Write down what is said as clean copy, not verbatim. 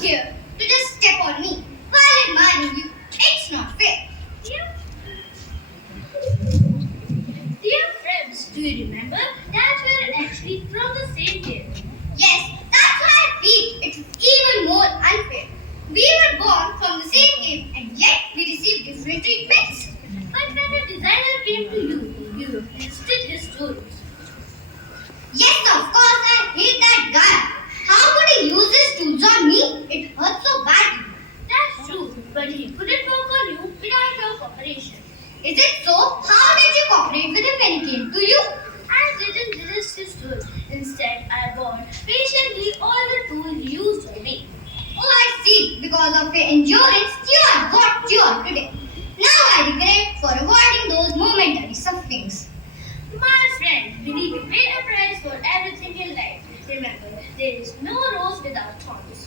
here to just step on me while admiring you. It's not fair. Dear friends, do you remember that we are actually from the same game? Yes, that's why I feel it's even more unfair. We were born from the same game and yet we received different treatments. But when the designer came to you, you twisted his stories. Yes, of course, I hate that guy. How could he use his tools on me? It hurts so badly. That's true, but he couldn't work on you without your cooperation. Is it so? How did you cooperate with him when he came to you? I didn't resist his tools. Instead, I bought patiently all the tools he used on me. Oh, I see. Because of your endurance, you are what you are today. Now I regret for avoiding those momentary sufferings. My friend, we need to pay a price for everything in life. Remember, there is no rose without thorns.